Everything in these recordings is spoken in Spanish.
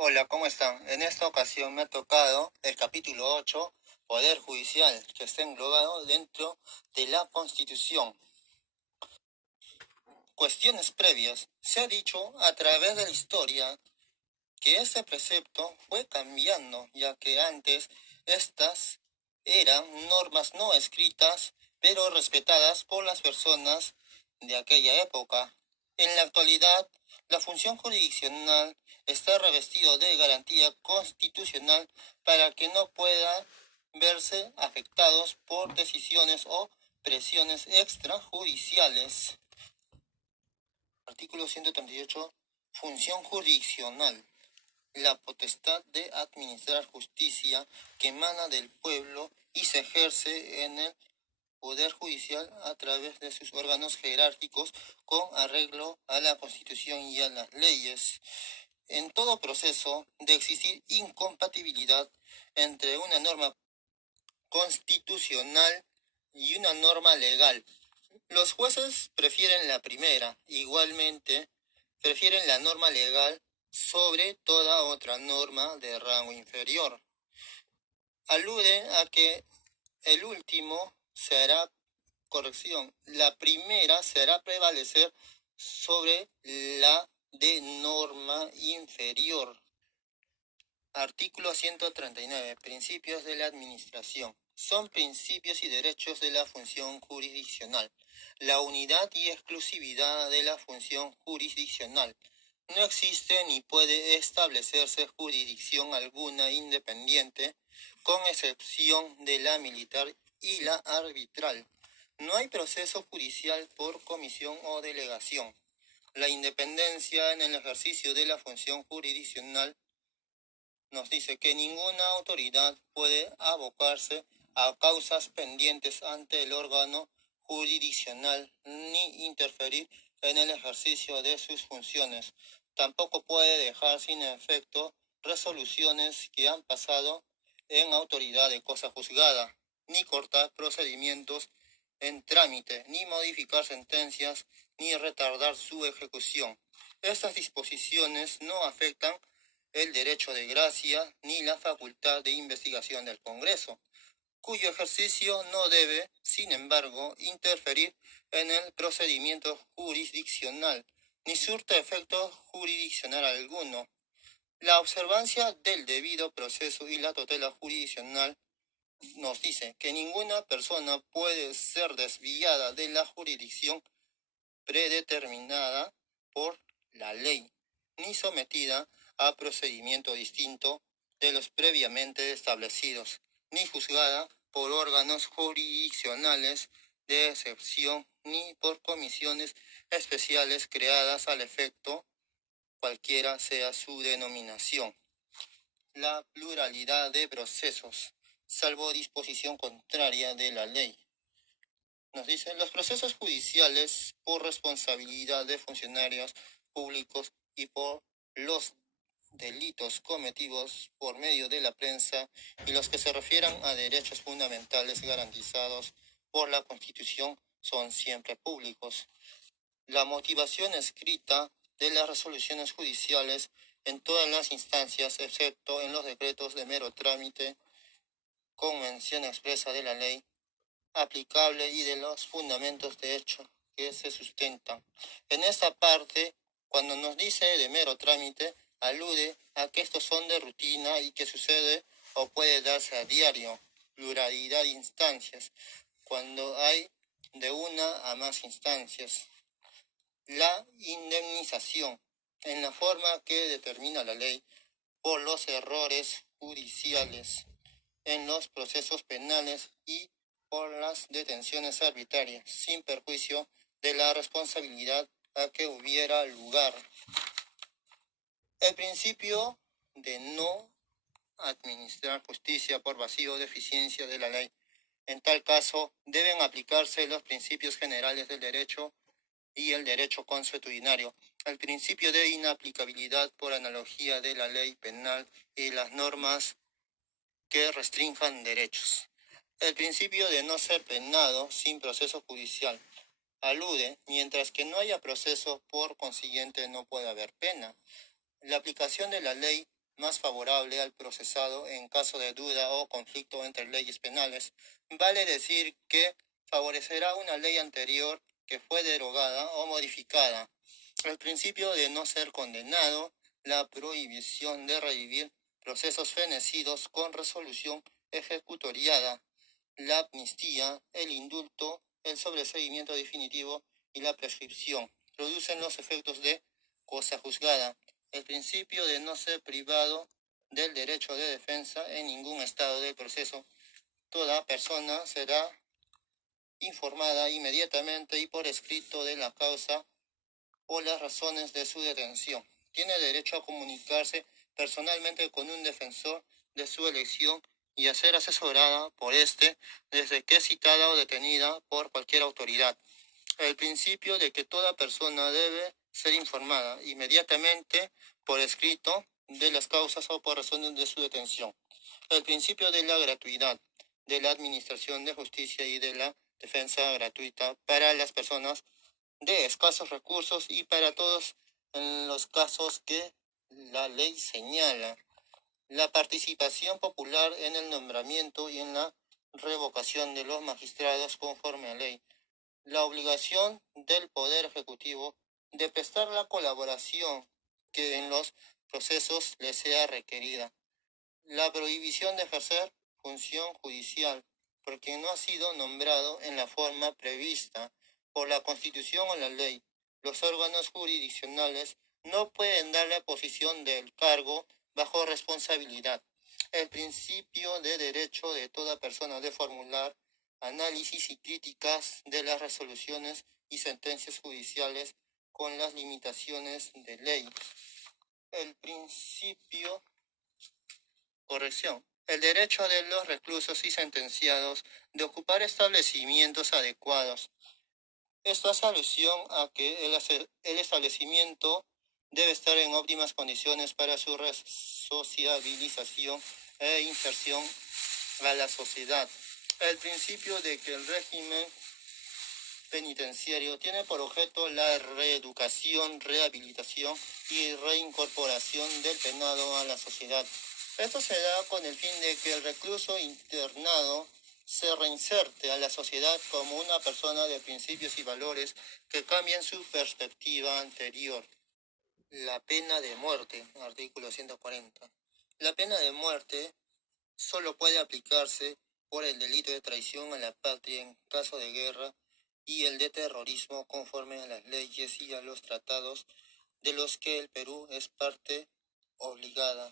Hola, ¿cómo están? En esta ocasión me ha tocado el capítulo 8, Poder Judicial, que está englobado dentro de la Constitución. Cuestiones previas. Se ha dicho a través de la historia que este precepto fue cambiando, ya que antes estas eran normas no escritas, pero respetadas por las personas de aquella época. En la actualidad, la función jurisdiccional está revestido de garantía constitucional para que no pueda verse afectados por decisiones o presiones extrajudiciales. Artículo 138. Función jurisdiccional. La potestad de administrar justicia que emana del pueblo y se ejerce en el Poder Judicial a través de sus órganos jerárquicos con arreglo a la Constitución y a las leyes. En todo proceso de existir incompatibilidad entre una norma constitucional y una norma legal, los jueces prefieren la primera. Igualmente, prefieren la norma legal sobre toda otra norma de rango inferior. Alude a que el último será corrección. La primera será prevalecer sobre la de norma inferior. Artículo 139. Principios de la administración. Son principios y derechos de la función jurisdiccional. La unidad y exclusividad de la función jurisdiccional. No existe ni puede establecerse jurisdicción alguna independiente, con excepción de la militar y la arbitral. No hay proceso judicial por comisión o delegación. La independencia en el ejercicio de la función jurisdiccional nos dice que ninguna autoridad puede abocarse a causas pendientes ante el órgano jurisdiccional ni interferir en el ejercicio de sus funciones. Tampoco puede dejar sin efecto resoluciones que han pasado en autoridad de cosa juzgada, ni cortar procedimientos en trámite, ni modificar sentencias, ni retardar su ejecución. Estas disposiciones no afectan el derecho de gracia ni la facultad de investigación del Congreso, cuyo ejercicio no debe, sin embargo, interferir en el procedimiento jurisdiccional, ni surte efecto jurisdiccional alguno. La observancia del debido proceso y la tutela jurisdiccional nos dice que ninguna persona puede ser desviada de la jurisdicción predeterminada por la ley, ni sometida a procedimiento distinto de los previamente establecidos, ni juzgada por órganos jurisdiccionales de excepción, ni por comisiones especiales creadas al efecto, cualquiera sea su denominación. La pluralidad de procesos, salvo disposición contraria de la ley. Nos dicen los procesos judiciales por responsabilidad de funcionarios públicos y por los delitos cometidos por medio de la prensa y los que se refieran a derechos fundamentales garantizados por la Constitución son siempre públicos. La motivación escrita de las resoluciones judiciales en todas las instancias, excepto en los decretos de mero trámite, con mención expresa de la ley aplicable y de los fundamentos de hecho que se sustentan. En esta parte, cuando nos dice de mero trámite, alude a que estos son de rutina y que sucede o puede darse a diario, pluralidad de instancias, cuando hay de una a más instancias. La indemnización, en la forma que determina la ley, por los errores judiciales en los procesos penales y por las detenciones arbitrarias, sin perjuicio de la responsabilidad a que hubiera lugar. El principio de no administrar justicia por vacío o deficiencia de la ley. En tal caso, deben aplicarse los principios generales del derecho y el derecho consuetudinario, el principio de inaplicabilidad por analogía de la ley penal y las normas que restrinjan derechos. El principio de no ser penado sin proceso judicial alude, mientras que no haya proceso, por consiguiente no puede haber pena. La aplicación de la ley más favorable al procesado en caso de duda o conflicto entre leyes penales. Vale decir que favorecerá una ley anterior que fue derogada o modificada. El principio de no ser condenado, la prohibición de revivir procesos fenecidos con resolución ejecutoriada, la amnistía, el indulto, el sobreseimiento definitivo y la prescripción producen los efectos de cosa juzgada. El principio de no ser privado del derecho de defensa en ningún estado del proceso. Toda persona será informada inmediatamente y por escrito de la causa o las razones de su detención. Tiene derecho a comunicarse personalmente con un defensor de su elección y a ser asesorada por éste desde que es citada o detenida por cualquier autoridad. El principio de que toda persona debe ser informada inmediatamente por escrito de las causas o por razones de su detención. El principio de la gratuidad, de la administración de justicia y de la defensa gratuita para las personas de escasos recursos y para todos en los casos que la ley señala. La participación popular en el nombramiento y en la revocación de los magistrados conforme a ley. La obligación del Poder Ejecutivo de prestar la colaboración que en los procesos le sea requerida. La prohibición de ejercer función judicial por quien no ha sido nombrado en la forma prevista por la Constitución o la ley. Los órganos jurisdiccionales no pueden dar la posición del cargo bajo responsabilidad. El principio de derecho de toda persona de formular análisis y críticas de las resoluciones y sentencias judiciales con las limitaciones de ley. El principio Corrección. El derecho de los reclusos y sentenciados de ocupar establecimientos adecuados. Esto hace alusión a que el establecimiento debe estar en óptimas condiciones para su resociabilización e inserción a la sociedad. El principio de que el régimen penitenciario tiene por objeto la reeducación, rehabilitación y reincorporación del penado a la sociedad. Esto se da con el fin de que el recluso internado se reinserte a la sociedad como una persona de principios y valores que cambien su perspectiva anterior. La pena de muerte, artículo 140. La pena de muerte solo puede aplicarse por el delito de traición a la patria en caso de guerra y el de terrorismo conforme a las leyes y a los tratados de los que el Perú es parte obligada.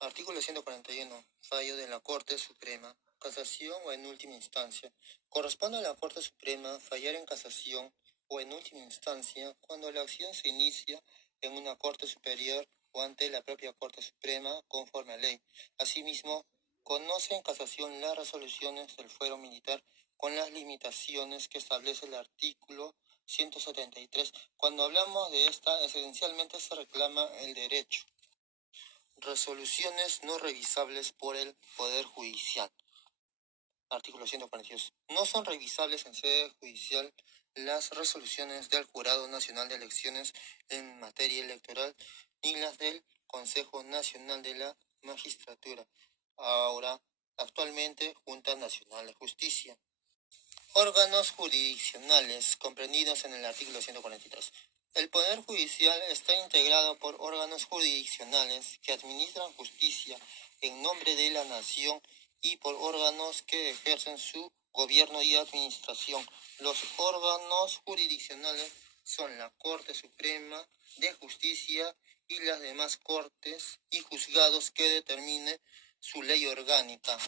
Artículo 141. Fallo de la Corte Suprema. Casación o en última instancia. Corresponde a la Corte Suprema fallar en casación o en última instancia cuando la acción se inicia en una Corte Superior o ante la propia Corte Suprema conforme a ley. Asimismo, conoce en casación las resoluciones del fuero militar con las limitaciones que establece el artículo 173. Cuando hablamos de esta, esencialmente se reclama el derecho. Resoluciones no revisables por el Poder Judicial. Artículo 142. No son revisables en sede judicial las resoluciones del Jurado Nacional de Elecciones en materia electoral ni las del Consejo Nacional de la Magistratura, ahora actualmente Junta Nacional de Justicia. Órganos jurisdiccionales comprendidos en el artículo 143. El Poder Judicial está integrado por órganos jurisdiccionales que administran justicia en nombre de la nación y por órganos que ejercen su gobierno y administración. Los órganos jurisdiccionales son la Corte Suprema de Justicia y las demás cortes y juzgados que determine su ley orgánica.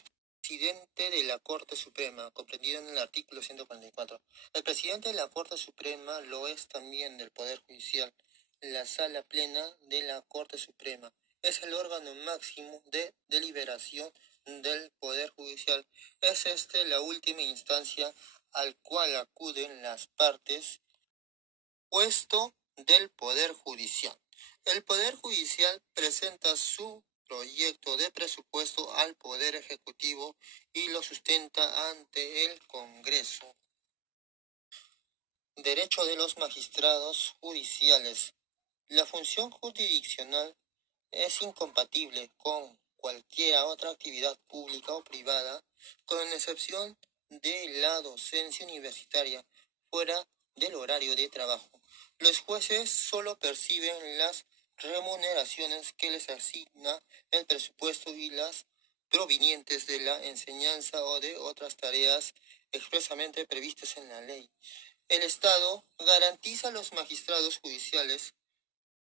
Presidente de la Corte Suprema, comprendido en el artículo 144. El presidente de la Corte Suprema lo es también del Poder Judicial. La Sala Plena de la Corte Suprema es el órgano máximo de deliberación del Poder Judicial. Es la última instancia al cual acuden las partes, puesto del Poder Judicial. El Poder Judicial presenta su proyecto de presupuesto al Poder Ejecutivo y lo sustenta ante el Congreso. Derecho de los magistrados judiciales. La función jurisdiccional es incompatible con cualquier otra actividad pública o privada, con excepción de la docencia universitaria, fuera del horario de trabajo. Los jueces solo perciben las remuneraciones que les asigna el presupuesto y las provenientes de la enseñanza o de otras tareas expresamente previstas en la ley. El Estado garantiza a los magistrados judiciales,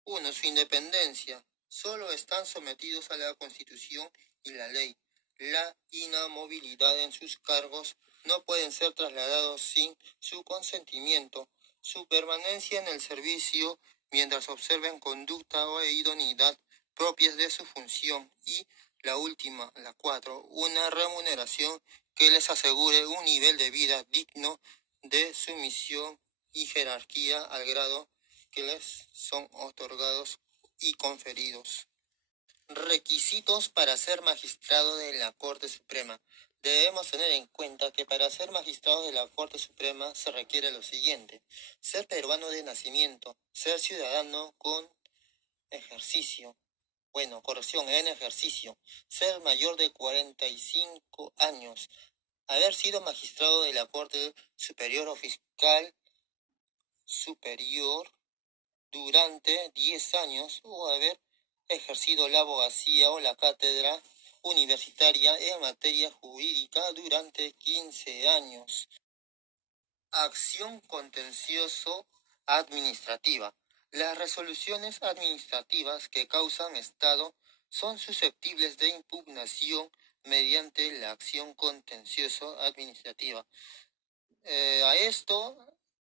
uno, su independencia. Solo están sometidos a la Constitución y la ley. La inamovilidad en sus cargos no pueden ser trasladados sin su consentimiento. Su permanencia en el servicio mientras observen conducta o idoneidad propias de su función. Y la última, la 4, una remuneración que les asegure un nivel de vida digno de sumisión y jerarquía al grado que les son otorgados y conferidos. Requisitos para ser magistrado de la Corte Suprema. Debemos tener en cuenta que para ser magistrado de la Corte Suprema se requiere lo siguiente: ser peruano de nacimiento, ser ciudadano con ejercicio, en ejercicio, ser mayor de 45 años, haber sido magistrado de la Corte Superior o Fiscal Superior durante 10 años o haber ejercido la abogacía o la cátedra universitaria en materia jurídica durante 15 años. Acción contencioso-administrativa. Las resoluciones administrativas que causan estado son susceptibles de impugnación mediante la acción contencioso-administrativa. A esto,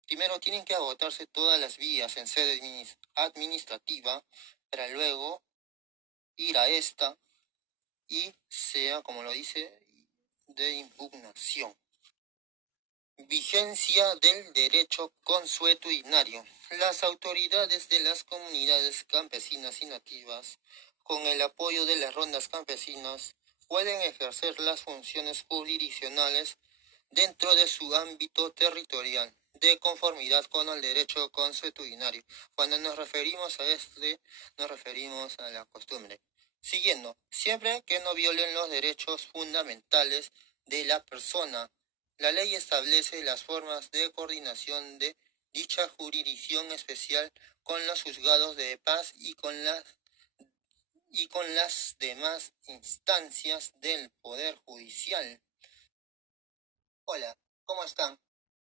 primero tienen que agotarse todas las vías en sede administrativa para luego ir a esta y sea, como lo dice, de impugnación. Vigencia del derecho consuetudinario. Las autoridades de las comunidades campesinas y nativas, con el apoyo de las rondas campesinas, pueden ejercer las funciones jurisdiccionales dentro de su ámbito territorial, de conformidad con el derecho consuetudinario. Cuando nos referimos a nos referimos a la costumbre. Siguiendo, siempre que no violen los derechos fundamentales de la persona, la ley establece las formas de coordinación de dicha jurisdicción especial con los juzgados de paz y con las demás instancias del Poder Judicial. Hola, ¿cómo están?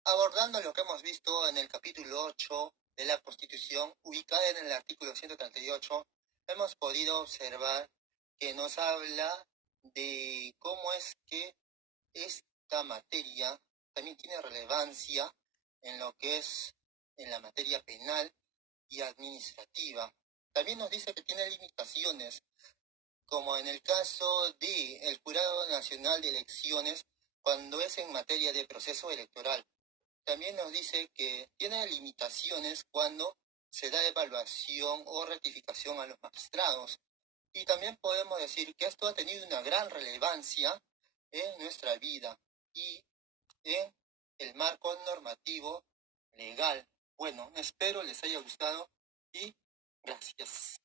Abordando lo que hemos visto en el capítulo 8 de la Constitución, ubicada en el artículo 138, hemos podido observar que nos habla de cómo es que esta materia también tiene relevancia en lo que es en la materia penal y administrativa. También nos dice que tiene limitaciones, como en el caso del Jurado Nacional de Elecciones, cuando es en materia de proceso electoral. También nos dice que tiene limitaciones cuando se da evaluación o rectificación a los magistrados. Y también podemos decir que esto ha tenido una gran relevancia en nuestra vida y en el marco normativo legal. Bueno, espero les haya gustado y gracias.